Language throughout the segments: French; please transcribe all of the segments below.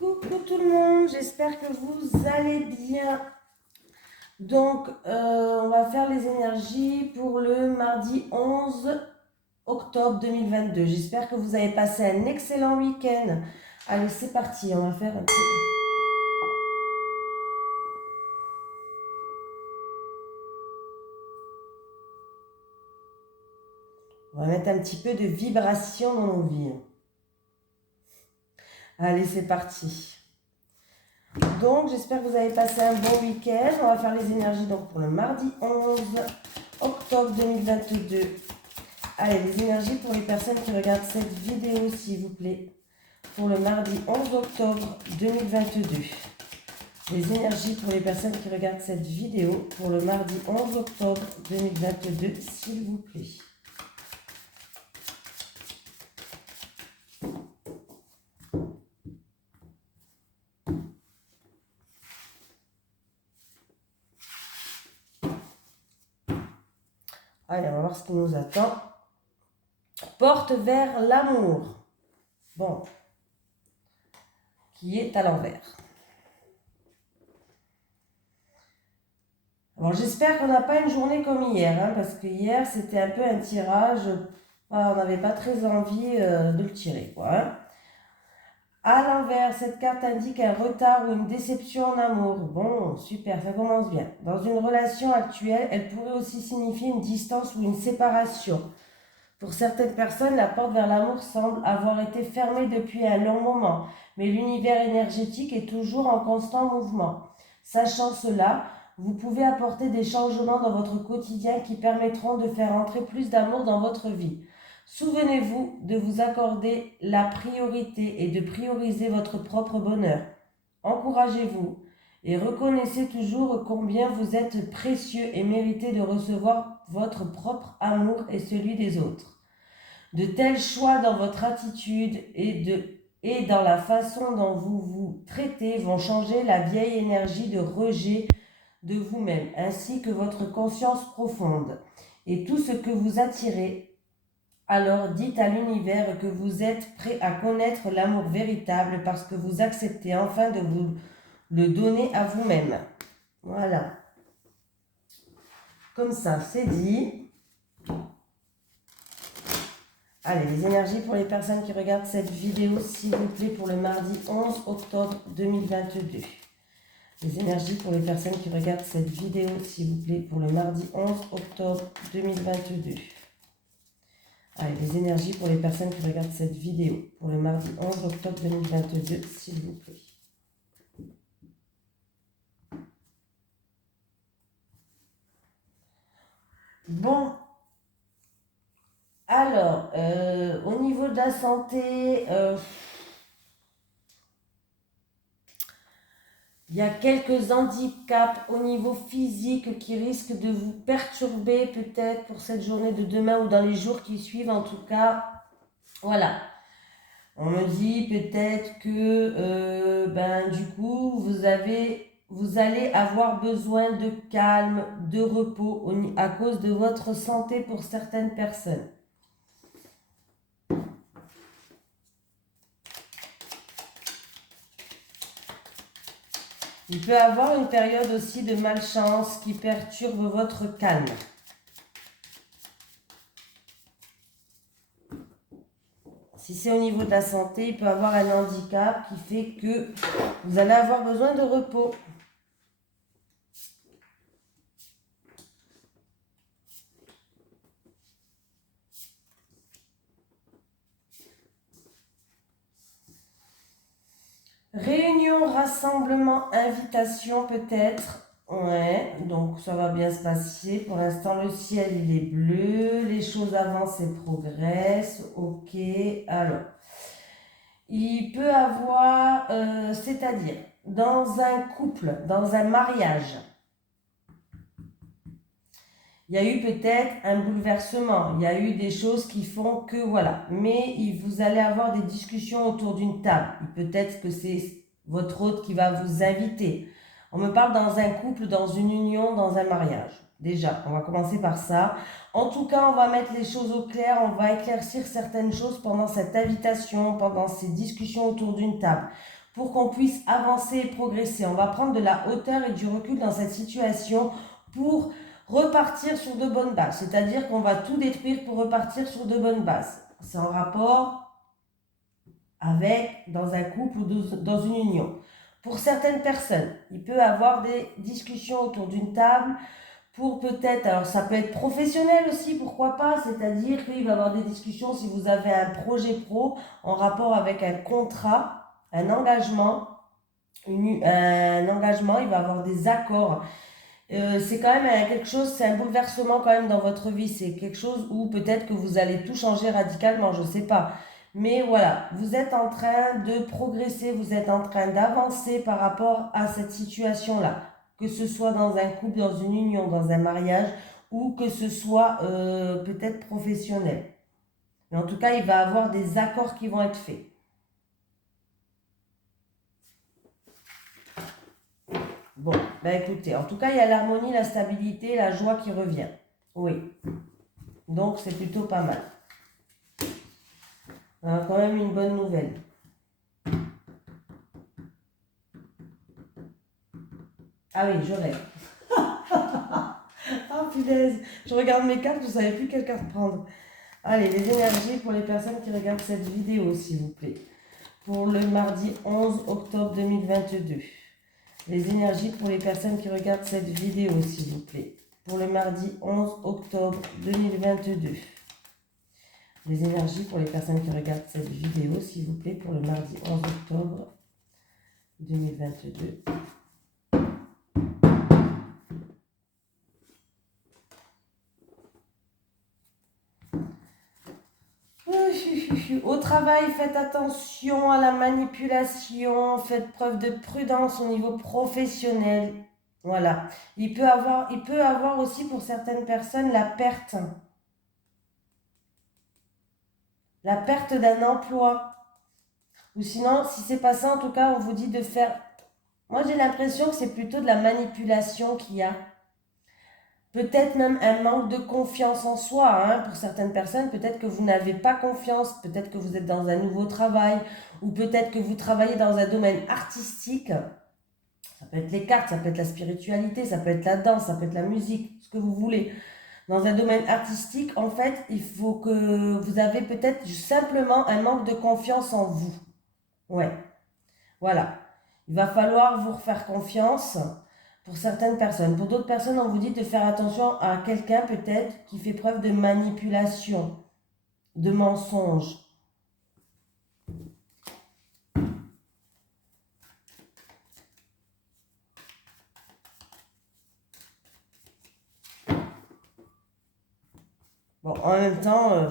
Coucou tout le monde, j'espère que vous allez bien. Donc, on va faire les énergies pour le mardi 11 octobre 2022. J'espère que vous avez passé un excellent week-end. Allez, c'est parti, on va faire un petit... On va mettre un petit peu de vibration dans nos vies. Allez, c'est parti. Donc, j'espère que vous avez passé un bon week-end. On va faire les énergies donc pour le mardi 11 octobre 2022. Allez, les énergies pour les personnes qui regardent cette vidéo, s'il vous plaît. Pour le mardi 11 octobre 2022. Les énergies pour les personnes qui regardent cette vidéo pour le mardi 11 octobre 2022, s'il vous plaît. Allez, on va voir ce qui nous attend. Porte vers l'amour. Bon. Qui est à l'envers. Alors, j'espère qu'on n'a pas une journée comme hier, hein, parce que hier, c'était un peu un tirage. On n'avait pas très envie de le tirer, quoi. Hein. À l'envers, cette carte indique un retard ou une déception en amour. Bon, super, ça commence bien. Dans une relation actuelle, elle pourrait aussi signifier une distance ou une séparation. Pour certaines personnes, la porte vers l'amour semble avoir été fermée depuis un long moment, mais l'univers énergétique est toujours en constant mouvement. Sachant cela, vous pouvez apporter des changements dans votre quotidien qui permettront de faire entrer plus d'amour dans votre vie. Souvenez-vous de vous accorder la priorité et de prioriser votre propre bonheur. Encouragez-vous et reconnaissez toujours combien vous êtes précieux et méritez de recevoir votre propre amour et celui des autres. De tels choix dans votre attitude et dans la façon dont vous vous traitez vont changer la vieille énergie de rejet de vous-même, ainsi que votre conscience profonde. Et tout ce que vous attirez, alors dites à l'univers que vous êtes prêt à connaître l'amour véritable parce que vous acceptez enfin de vous le donner à vous-même. Voilà. Comme ça, c'est dit. Allez, les énergies pour les personnes qui regardent cette vidéo, s'il vous plaît, pour le mardi 11 octobre 2022. Les énergies pour les personnes qui regardent cette vidéo, s'il vous plaît, pour le mardi 11 octobre 2022. Allez, les énergies pour les personnes qui regardent cette vidéo pour le mardi 11 octobre 2022, s'il vous plaît. Bon. Alors, au niveau de la santé, il y a quelques handicaps au niveau physique qui risquent de vous perturber peut-être pour cette journée de demain ou dans les jours qui suivent. En tout cas, voilà. On me dit peut-être que du coup, vous allez avoir besoin de calme, de repos à cause de votre santé pour certaines personnes. Il peut y avoir une période aussi de malchance qui perturbe votre calme. Si c'est au niveau de la santé, il peut y avoir un handicap qui fait que vous allez avoir besoin de repos. Réunion, rassemblement, invitation peut-être. Ouais, donc ça va bien se passer. Pour l'instant, le ciel, il est bleu. Les choses avancent et progressent. Ok, alors. Il peut avoir, c'est-à-dire, dans un couple, dans un mariage, il y a eu peut-être un bouleversement. Il y a eu des choses qui font que, voilà. Mais vous allez avoir des discussions autour d'une table. Peut-être que c'est votre hôte qui va vous inviter. On me parle dans un couple, dans une union, dans un mariage. Déjà, on va commencer par ça. En tout cas, on va mettre les choses au clair. On va éclaircir certaines choses pendant cette invitation, pendant ces discussions autour d'une table. pour qu'on puisse avancer et progresser. On va prendre de la hauteur et du recul dans cette situation pour repartir sur de bonnes bases. C'est-à-dire qu'on va tout détruire pour repartir sur de bonnes bases. C'est en rapport avec, dans un couple ou dans une union. Pour certaines personnes, il peut y avoir des discussions autour d'une table pour peut-être, alors ça peut être professionnel aussi, pourquoi pas, c'est-à-dire qu'il va y avoir des discussions si vous avez un projet pro en rapport avec un contrat, un engagement, il va y avoir des accords. C'est quand même quelque chose, c'est un bouleversement quand même dans votre vie, c'est quelque chose où peut-être que vous allez tout changer radicalement, je ne sais pas. Mais voilà, vous êtes en train de progresser, vous êtes en train d'avancer par rapport à cette situation-là, que ce soit dans un couple, dans une union, dans un mariage, ou que ce soit peut-être professionnel. Mais en tout cas, il va y avoir des accords qui vont être faits. Bon, ben écoutez, en tout cas, il y a l'harmonie, la stabilité, la joie qui revient. Oui. Donc, c'est plutôt pas mal. On a quand même une bonne nouvelle. Ah oui, je rêve. Ah punaise, je regarde mes cartes, je ne savais plus quelle carte prendre. Allez, les énergies pour les personnes qui regardent cette vidéo, s'il vous plaît. Pour le mardi 11 octobre 2022. Les énergies pour les personnes qui regardent cette vidéo, s'il vous plaît. Pour le mardi 11 octobre 2022. Les énergies pour les personnes qui regardent cette vidéo, s'il vous plaît, pour le mardi 11 octobre 2022. Au travail, faites attention à la manipulation, faites preuve de prudence au niveau professionnel. Voilà. Il peut avoir aussi pour certaines personnes la perte. La perte d'un emploi. Ou sinon, si c'est pas ça, en tout cas, on vous dit de faire... Moi, j'ai l'impression que c'est plutôt de la manipulation qu'il y a. Peut-être même un manque de confiance en soi, hein, pour certaines personnes. Peut-être que vous n'avez pas confiance, peut-être que vous êtes dans un nouveau travail, ou peut-être que vous travaillez dans un domaine artistique. Ça peut être les cartes, ça peut être la spiritualité, ça peut être la danse, ça peut être la musique, ce que vous voulez. Dans un domaine artistique, en fait, il faut que vous avez peut-être simplement un manque de confiance en vous. Ouais, voilà. Il va falloir vous refaire confiance pour certaines personnes. Pour d'autres personnes, on vous dit de faire attention à quelqu'un peut-être qui fait preuve de manipulation, de mensonge. Bon, en même temps,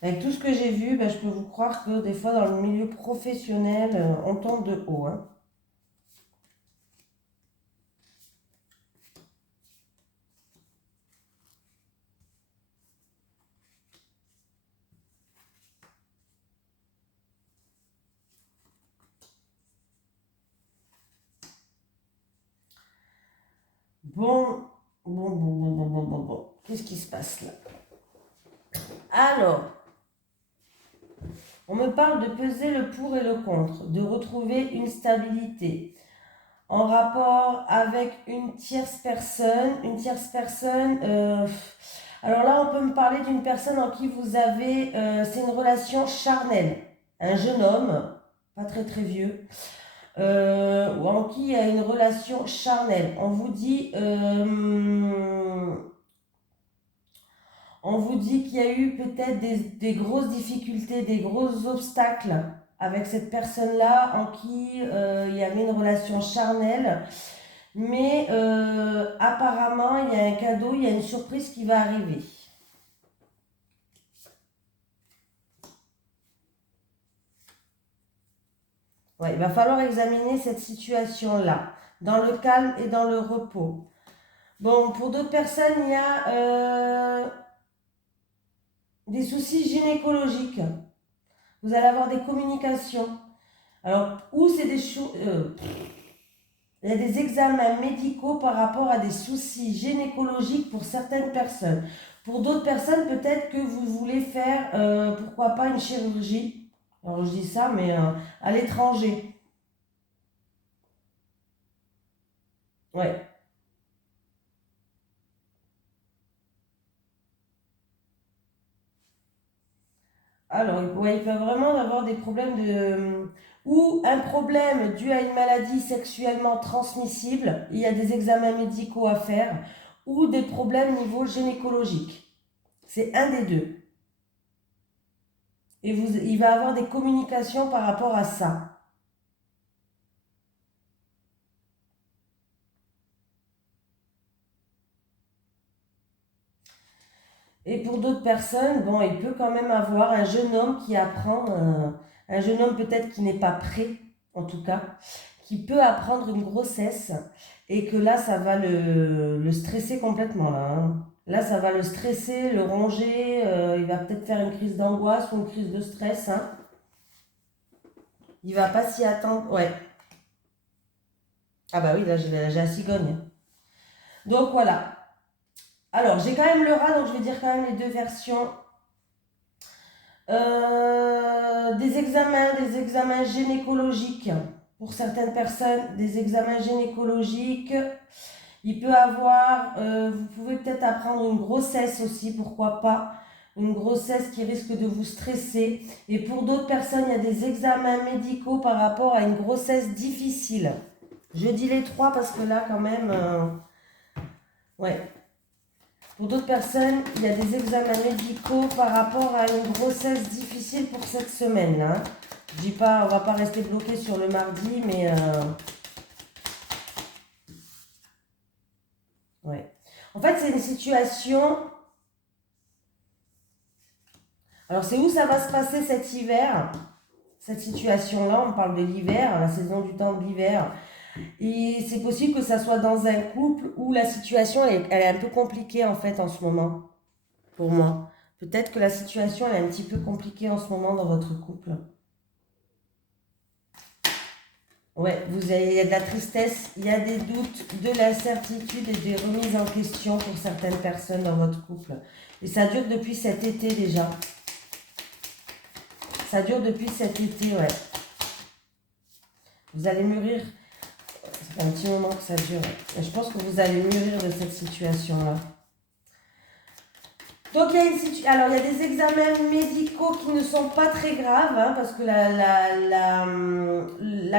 avec tout ce que j'ai vu, ben, je peux vous croire que des fois dans le milieu professionnel, on tombe de haut, hein. Bon. Qu'est-ce qui se passe là? Alors, on me parle de peser le pour et le contre, de retrouver une stabilité en rapport avec une tierce personne. Alors là, on peut me parler d'une personne en qui vous avez, c'est une relation charnelle. Un jeune homme, pas très très vieux, ou en qui il y a une relation charnelle. On vous dit qu'il y a eu peut-être des grosses difficultés, des gros obstacles avec cette personne-là en qui il y avait une relation charnelle. Mais apparemment, il y a un cadeau, il y a une surprise qui va arriver. Ouais, il va falloir examiner cette situation-là, dans le calme et dans le repos. Bon, pour d'autres personnes, il y a des soucis gynécologiques. Vous allez avoir des communications. Alors, ou c'est des choses... il y a des examens médicaux par rapport à des soucis gynécologiques pour certaines personnes. Pour d'autres personnes, peut-être que vous voulez faire, pourquoi pas, une chirurgie. Alors je dis ça, mais à l'étranger. Ouais. Alors, ouais, ils peuvent vraiment avoir des problèmes de... ou un problème dû à une maladie sexuellement transmissible, il y a des examens médicaux à faire, ou des problèmes niveau gynécologique. C'est un des deux. Et il va avoir des communications par rapport à ça. Et pour d'autres personnes, bon, il peut quand même avoir un jeune homme qui apprend, un jeune homme peut-être qui n'est pas prêt, en tout cas, qui peut apprendre une grossesse et que là, ça va le stresser complètement, là, hein. Là, ça va le stresser, le ronger, il va peut-être faire une crise d'angoisse ou une crise de stress, hein. Il va pas s'y attendre, ouais. Ah bah oui, là, j'ai la cigogne. Donc voilà. Alors, j'ai quand même le rat, donc je vais dire quand même les deux versions. Des examens gynécologiques. Pour certaines personnes, des examens gynécologiques. Il peut avoir, vous pouvez peut-être apprendre une grossesse aussi, pourquoi pas. Une grossesse qui risque de vous stresser. Et pour d'autres personnes, il y a des examens médicaux par rapport à une grossesse difficile. Je dis les trois parce que là, quand même, ouais. Pour d'autres personnes, il y a des examens médicaux par rapport à une grossesse difficile pour cette semaine-là. Je dis pas, on va pas rester bloqué sur le mardi, mais ouais. En fait, c'est une situation. Alors, c'est où ça va se passer cet hiver? Cette situation-là, on parle de l'hiver, la saison du temps de l'hiver. Et c'est possible que ça soit dans un couple où la situation elle est un peu compliquée en fait en ce moment, pour moi. Peut-être que la situation elle est un petit peu compliquée en ce moment dans votre couple. Ouais, il y a de la tristesse, il y a des doutes, de l'incertitude et des remises en question pour certaines personnes dans votre couple. Et ça dure depuis cet été déjà. Ça dure depuis cet été, ouais. Vous allez mûrir. Ça fait un petit moment que ça dure. Et je pense que vous allez mûrir de cette situation-là. Donc alors, il y a des examens médicaux qui ne sont pas très graves, hein, parce que la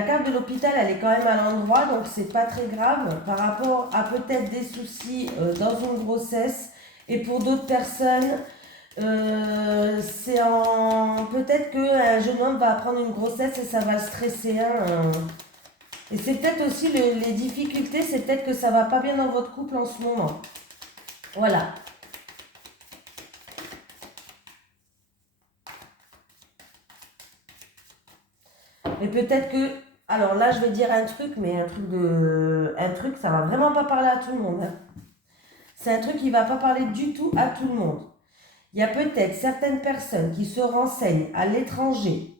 carte de l'hôpital, elle est quand même à l'endroit, donc c'est pas très grave par rapport à peut-être des soucis dans une grossesse. Et pour d'autres personnes, peut-être qu'un jeune homme va apprendre une grossesse et ça va le stresser, hein. Et c'est peut-être aussi les difficultés, c'est peut-être que ça va pas bien dans votre couple en ce moment. Voilà. Et peut-être que, alors là je vais dire un truc, mais un truc, ça va vraiment pas parler à tout le monde, hein. C'est un truc qui va pas parler du tout à tout le monde. Il y a peut-être certaines personnes qui se renseignent à l'étranger,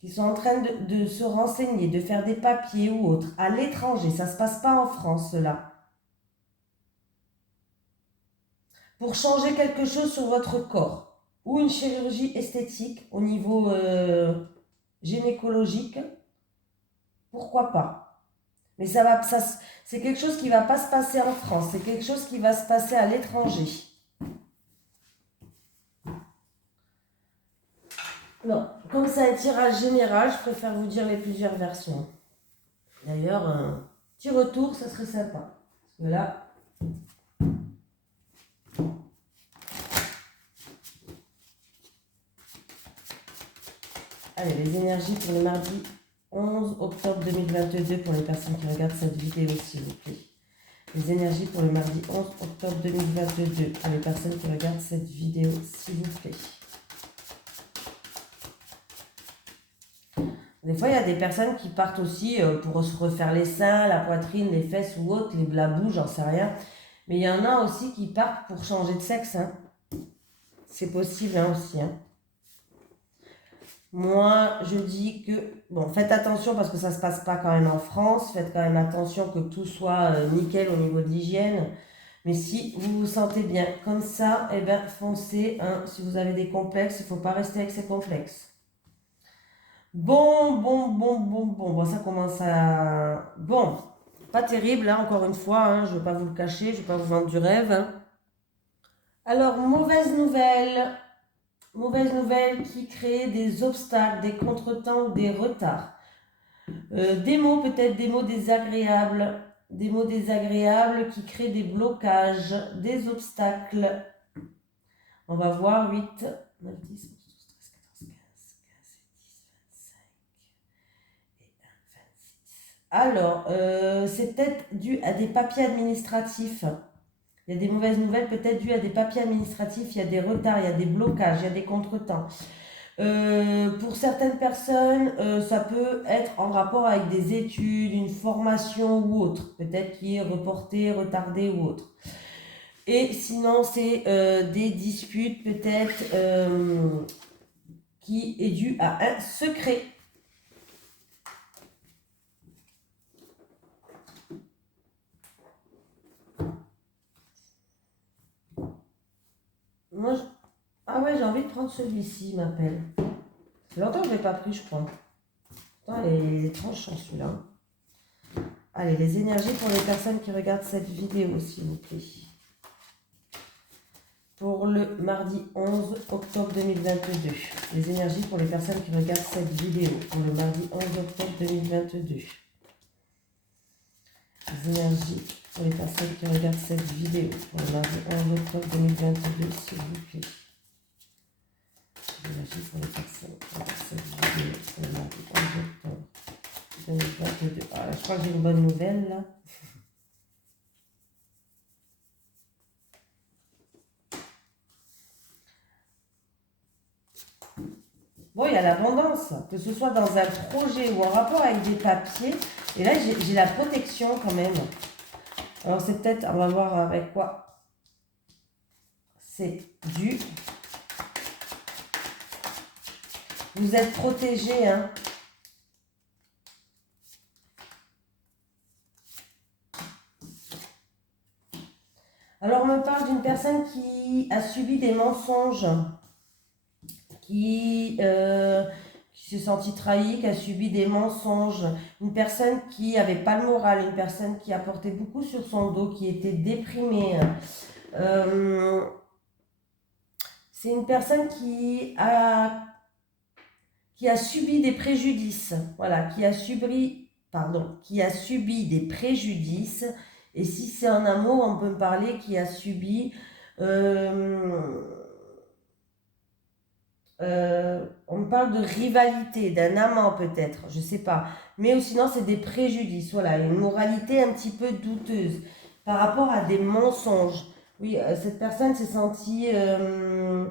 qui sont en train de se renseigner, de faire des papiers ou autres, à l'étranger, ça se passe pas en France là, pour changer quelque chose sur votre corps, ou une chirurgie esthétique au niveau gynécologique, pourquoi pas. Mais c'est quelque chose qui ne va pas se passer en France, c'est quelque chose qui va se passer à l'étranger. Non, comme c'est un tirage général, je préfère vous dire les plusieurs versions. D'ailleurs, un petit retour, ça serait sympa. Parce que là, allez, les énergies pour le mardi 11 octobre 2022 pour les personnes qui regardent cette vidéo, s'il vous plaît. Les énergies pour le mardi 11 octobre 2022 pour les personnes qui regardent cette vidéo, s'il vous plaît. Des fois, il y a des personnes qui partent aussi pour se refaire les seins, la poitrine, les fesses ou autre, la bouche, j'en sais rien. Mais il y en a aussi qui partent pour changer de sexe, hein. C'est possible, hein, aussi, hein. Moi, je dis que, bon, faites attention parce que ça ne se passe pas quand même en France. Faites quand même attention que tout soit nickel au niveau de l'hygiène. Mais si vous vous sentez bien comme ça, eh bien, foncez, hein. Si vous avez des complexes, il ne faut pas rester avec ces complexes. Bon, ça commence à... Bon, pas terrible, hein, encore une fois, hein, je ne vais pas vous le cacher, je ne vais pas vous vendre du rêve, hein. Alors, mauvaise nouvelle qui crée des obstacles, des contretemps ou des retards. Des mots, peut-être des mots désagréables qui créent des blocages, des obstacles. On va voir 8, 9, 10, 11, 12, 13, 14, 15, 15, 10, 25 et 1, 26. Alors, c'est peut-être dû à des papiers administratifs. Il y a des mauvaises nouvelles, peut-être dues à des papiers administratifs, il y a des retards, il y a des blocages, il y a des contretemps. Pour certaines personnes, ça peut être en rapport avec des études, une formation ou autre, peut-être qui est reportée, retardée ou autre. Et sinon, c'est des disputes peut-être qui est dû à un secret. Moi, ah ouais, j'ai envie de prendre celui-ci, il m'appelle. C'est longtemps que je ne l'ai pas pris, je crois. Putain, il est tranchant celui-là. Allez, les énergies pour les personnes qui regardent cette vidéo, s'il vous plaît. Pour le mardi 11 octobre 2022. Les énergies pour les personnes qui regardent cette vidéo. Pour le mardi 11 octobre 2022. Les énergies pour les personnes qui regardent cette vidéo. Pour le mardi 11 octobre 2022, s'il vous plaît. Les énergies pour les personnes qui regardent cette vidéo. Pour le mardi 11 octobre 2022. Ah, je crois que j'ai une bonne nouvelle là. Bon, il y a l'abondance, que ce soit dans un projet ou en rapport avec des papiers. Et là, j'ai la protection quand même. Alors, c'est peut-être, on va voir avec quoi c'est dû. Vous êtes protégé, hein. Alors, on me parle d'une personne qui a subi des mensonges, qui s'est sentie trahie, qui a subi des mensonges, une personne qui n'avait pas le moral, une personne qui a porté beaucoup sur son dos, qui était déprimée. C'est une personne qui a subi des préjudices, voilà, qui a subi des préjudices. Et si c'est un amour, on peut me parler qui a subi... on me parle de rivalité, d'un amant peut-être, je sais pas. Mais sinon, c'est des préjudices, voilà, une moralité un petit peu douteuse par rapport à des mensonges. Oui, cette personne s'est sentie... il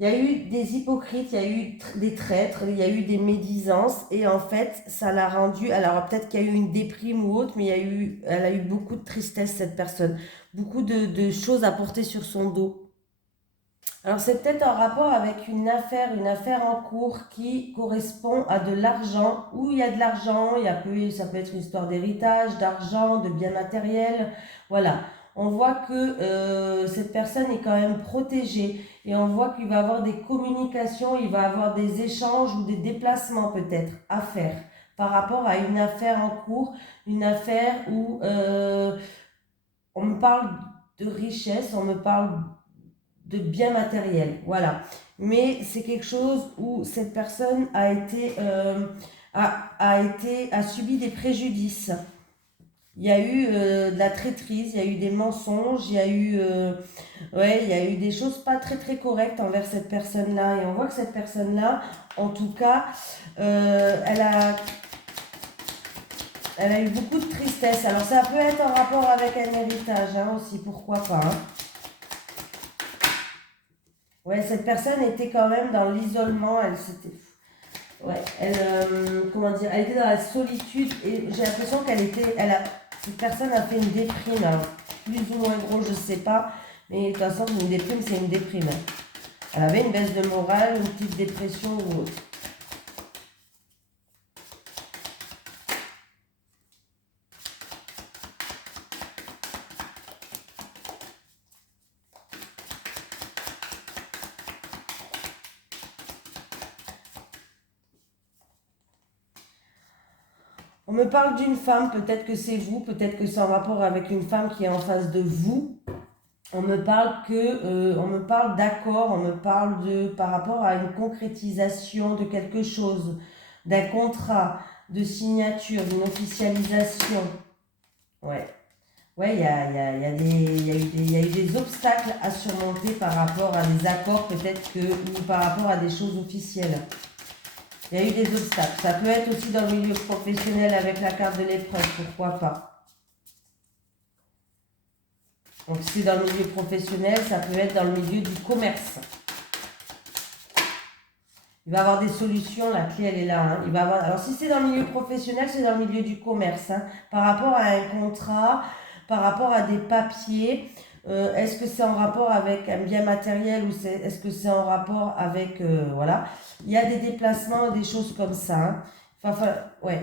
y a eu des hypocrites, il y a eu des traîtres, il y a eu des médisances et en fait, ça l'a rendue. Alors peut-être qu'il y a eu une déprime ou autre, mais elle a eu beaucoup de tristesse, cette personne. Beaucoup de choses à porter sur son dos. Alors c'est peut-être en rapport avec une affaire en cours qui correspond à de l'argent, où il y a de l'argent, ça peut être une histoire d'héritage, d'argent, de biens matériels, voilà. On voit que cette personne est quand même protégée et on voit qu'il va avoir des communications, il va avoir des échanges ou des déplacements peut-être à faire par rapport à une affaire en cours, une affaire où on me parle de richesse, on me parle de biens matériels, voilà. Mais c'est quelque chose où cette personne a subi des préjudices. Il y a eu de la traîtrise, il y a eu des mensonges, il y a eu des choses pas très très correctes envers cette personne-là. Et on voit que cette personne-là, en tout cas, elle a eu beaucoup de tristesse. Alors ça peut être en rapport avec un héritage hein, aussi, pourquoi pas. Hein. Ouais, cette personne était quand même dans l'isolement, comment dire, elle était dans la solitude et j'ai l'impression cette personne a fait une déprime, alors, plus ou moins gros, je sais pas, mais de toute façon, une déprime, c'est une déprime. Hein. Elle avait une baisse de morale, une petite dépression ou autre. On me parle d'une femme, peut-être que c'est vous, peut-être que c'est en rapport avec une femme qui est en face de vous. On me parle d'accord, on me parle par rapport à une concrétisation de quelque chose, d'un contrat, de signature, d'une officialisation. Ouais. Ouais, il y a eu des obstacles à surmonter par rapport à des accords, peut-être que, ou par rapport à des choses officielles. Il y a eu des obstacles. Ça peut être aussi dans le milieu professionnel avec la carte de l'épreuve, pourquoi pas. Donc si c'est dans le milieu professionnel, ça peut être dans le milieu du commerce. Il va y avoir des solutions, la clé elle est là. Hein. Alors si c'est dans le milieu professionnel, c'est dans le milieu du commerce. Hein. Par rapport à un contrat, par rapport à des papiers, est-ce que c'est en rapport avec un bien matériel ou est-ce que c'est en rapport avec... voilà. Il y a des déplacements, des choses comme ça. Hein. Enfin, ouais.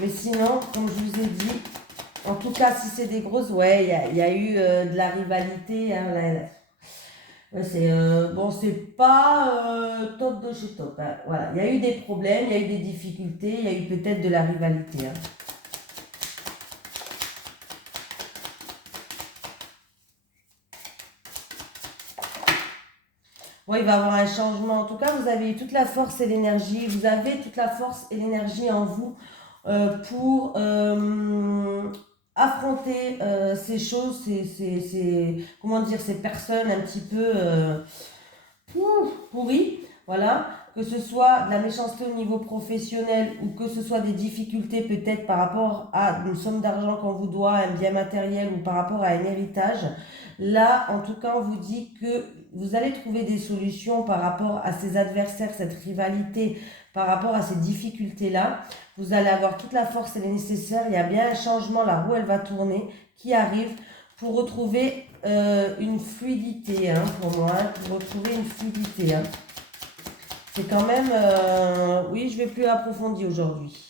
Mais sinon, comme je vous ai dit, en tout cas, si c'est des grosses, ouais, il y a eu de la rivalité. Hein, ouais, c'est pas top de chez top. Hein, voilà, il y a eu des problèmes, il y a eu des difficultés, il y a eu peut-être de la rivalité. Hein. Ouais, il va y avoir un changement. En tout cas, vous avez toute la force et l'énergie. Vous avez toute la force et l'énergie en vous pour affronter ces choses, comment dire, ces personnes un petit peu pourries. Voilà, que ce soit de la méchanceté au niveau professionnel ou que ce soit des difficultés peut-être par rapport à une somme d'argent qu'on vous doit, un bien matériel ou par rapport à un héritage. Là, en tout cas, on vous dit que vous allez trouver des solutions par rapport à ces adversaires, cette rivalité, par rapport à ces difficultés-là. Vous allez avoir toute la force et les nécessaires. Il y a bien un changement, la roue, elle va tourner, qui arrive pour retrouver une fluidité, hein, pour moi, pour retrouver une fluidité. Hein. C'est quand même... oui, je vais plus approfondir aujourd'hui.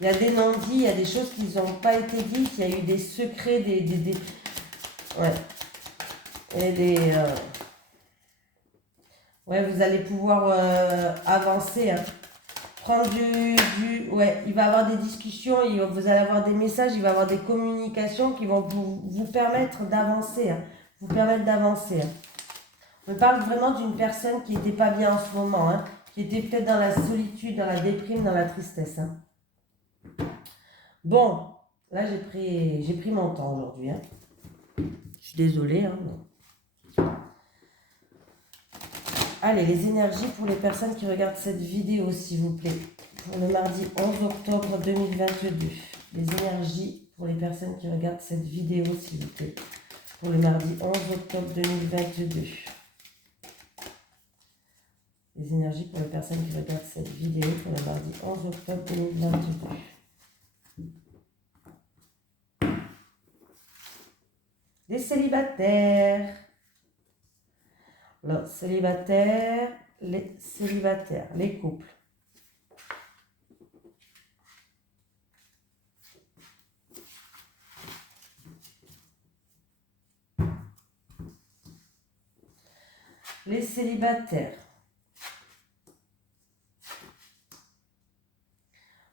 Il y a des non-dits, il y a des choses qui n'ont pas été dites, il y a eu des secrets, ouais. Et ouais, vous allez pouvoir avancer. Hein. Prendre ouais, il va y avoir des discussions, vous allez avoir des messages, il va y avoir des communications qui vont vous permettre d'avancer. Hein. Vous permettre d'avancer. Hein. On parle vraiment d'une personne qui n'était pas bien en ce moment, hein, qui était peut-être dans la solitude, dans la déprime, dans la tristesse. Hein. Bon, là j'ai pris mon temps aujourd'hui. Hein. Je suis désolée. Hein, mais... Allez, les énergies pour les personnes qui regardent cette vidéo, s'il vous plaît. Pour le mardi 11 octobre 2022. Les énergies pour les personnes qui regardent cette vidéo, s'il vous plaît. Pour le mardi 11 octobre 2022. Les énergies pour les personnes qui regardent cette vidéo pour le mardi 11 octobre 2022. Les célibataires. Les célibataires, les couples. Les célibataires.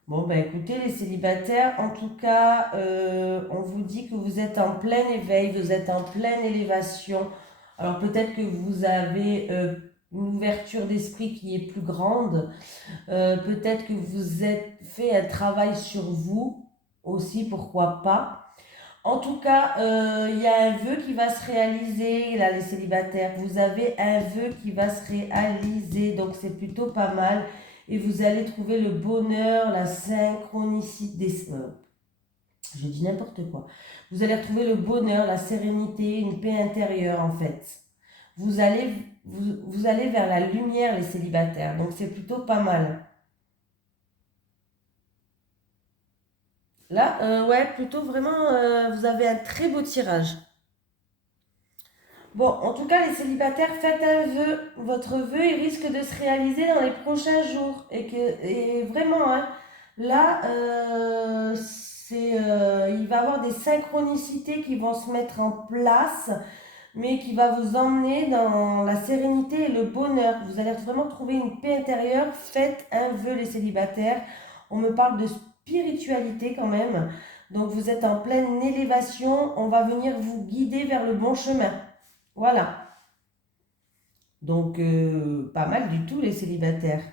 Bon, ben écoutez, les célibataires, en tout cas, on vous dit que vous êtes en plein éveil, vous êtes en pleine élévation. Alors peut-être que vous avez une ouverture d'esprit qui est plus grande. Peut-être que vous êtes fait un travail sur vous aussi, pourquoi pas. En tout cas, il y a un vœu qui va se réaliser, là, les célibataires. Vous avez un vœu qui va se réaliser, donc c'est plutôt pas mal. Et vous allez trouver le bonheur, la synchronicité. Je dis n'importe quoi. Vous allez retrouver le bonheur, la sérénité, une paix intérieure, en fait. Vous allez vers la lumière, les célibataires. Donc, c'est plutôt pas mal. Là, ouais, plutôt vraiment, vous avez un très beau tirage. Bon, en tout cas, les célibataires, faites un vœu. Votre vœu, il risque de se réaliser dans les prochains jours. Et vraiment, hein, là, il va y avoir des synchronicités qui vont se mettre en place. mais qui va vous emmener dans la sérénité et le bonheur. Vous allez vraiment trouver une paix intérieure. Faites un vœu, les célibataires. On me parle de spiritualité quand même. Donc vous êtes en pleine élévation. On va venir vous guider vers le bon chemin. Voilà. Donc pas mal du tout les célibataires.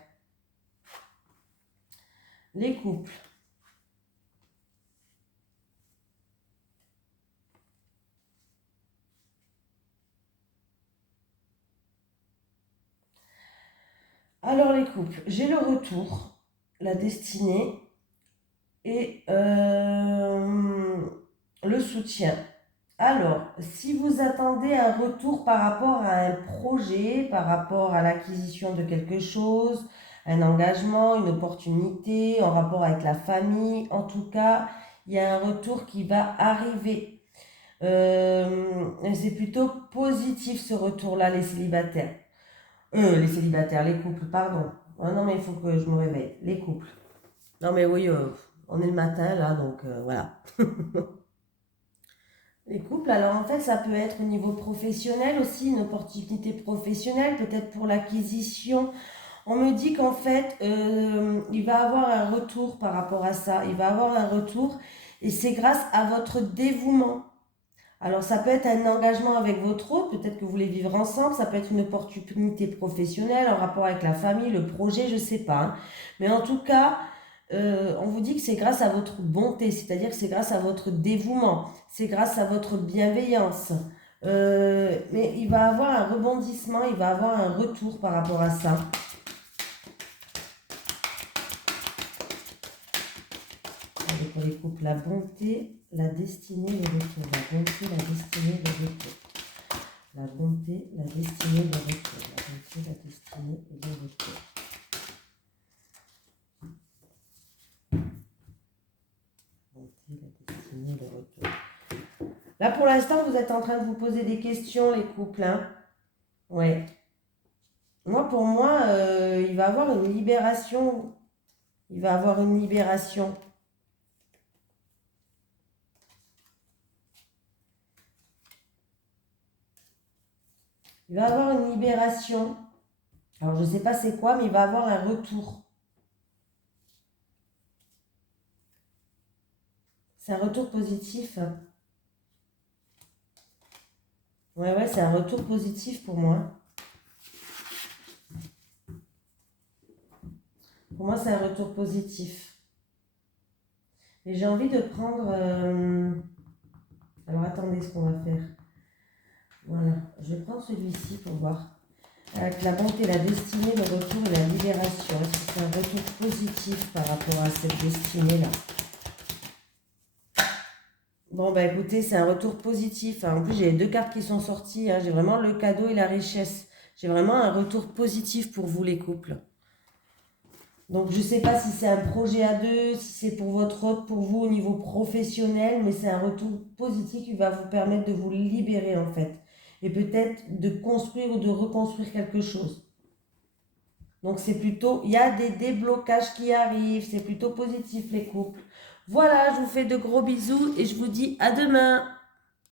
Les couples. Alors les couples, j'ai le retour, la destinée et le soutien. Alors, si vous attendez un retour par rapport à un projet, par rapport à l'acquisition de quelque chose, un engagement, une opportunité, en rapport avec la famille, en tout cas, il y a un retour qui va arriver. C'est plutôt positif ce retour-là, les célibataires. Les célibataires, les couples, pardon. Ah non, mais il faut que je me réveille. Les couples. Non, mais oui, on est le matin là, donc voilà. Les couples, alors en fait, ça peut être au niveau professionnel aussi, une opportunité professionnelle, peut-être pour l'acquisition. On me dit qu'en fait, il va avoir un retour par rapport à ça. Il va avoir un retour et c'est grâce à votre dévouement. Alors ça peut être un engagement avec votre autre, peut-être que vous voulez vivre ensemble, ça peut être une opportunité professionnelle en rapport avec la famille, le projet, je ne sais pas, hein. Mais en tout cas, on vous dit que c'est grâce à votre bonté, c'est-à-dire que c'est grâce à votre dévouement, c'est grâce à votre bienveillance. Mais il va avoir un rebondissement, il va avoir un retour par rapport à ça. Pour les couples, la bonté, la destinée, le retour. La bonté, la destinée, le retour. La bonté, la destinée, le retour. La bonté, la destinée et le retour. La bonté, la destinée, le retour. Là, pour l'instant, vous êtes en train de vous poser des questions, les couples, hein. Ouais. Moi, pour moi, il va avoir une libération. Il va avoir une libération. Il va avoir une libération. Alors, je ne sais pas c'est quoi, mais il va avoir un retour. C'est un retour positif. Ouais, c'est un retour positif pour moi. Pour moi, c'est un retour positif. Et j'ai envie de prendre... Alors, attendez ce qu'on va faire. Voilà, je vais prendre celui-ci pour voir. Avec la bonté, la destinée, le retour et la libération. Est-ce que c'est un retour positif par rapport à cette destinée-là? Bon, bah écoutez, c'est un retour positif, hein. En plus, j'ai les deux cartes qui sont sorties, hein. J'ai vraiment le cadeau et la richesse. J'ai vraiment un retour positif pour vous, les couples. Donc, je ne sais pas si c'est un projet à deux, si c'est pour votre autre, pour vous au niveau professionnel, mais c'est un retour positif qui va vous permettre de vous libérer, en fait. Et peut-être de construire ou de reconstruire quelque chose. Donc, c'est plutôt, il y a des déblocages qui arrivent, c'est plutôt positif, les couples. Voilà, je vous fais de gros bisous et je vous dis à demain.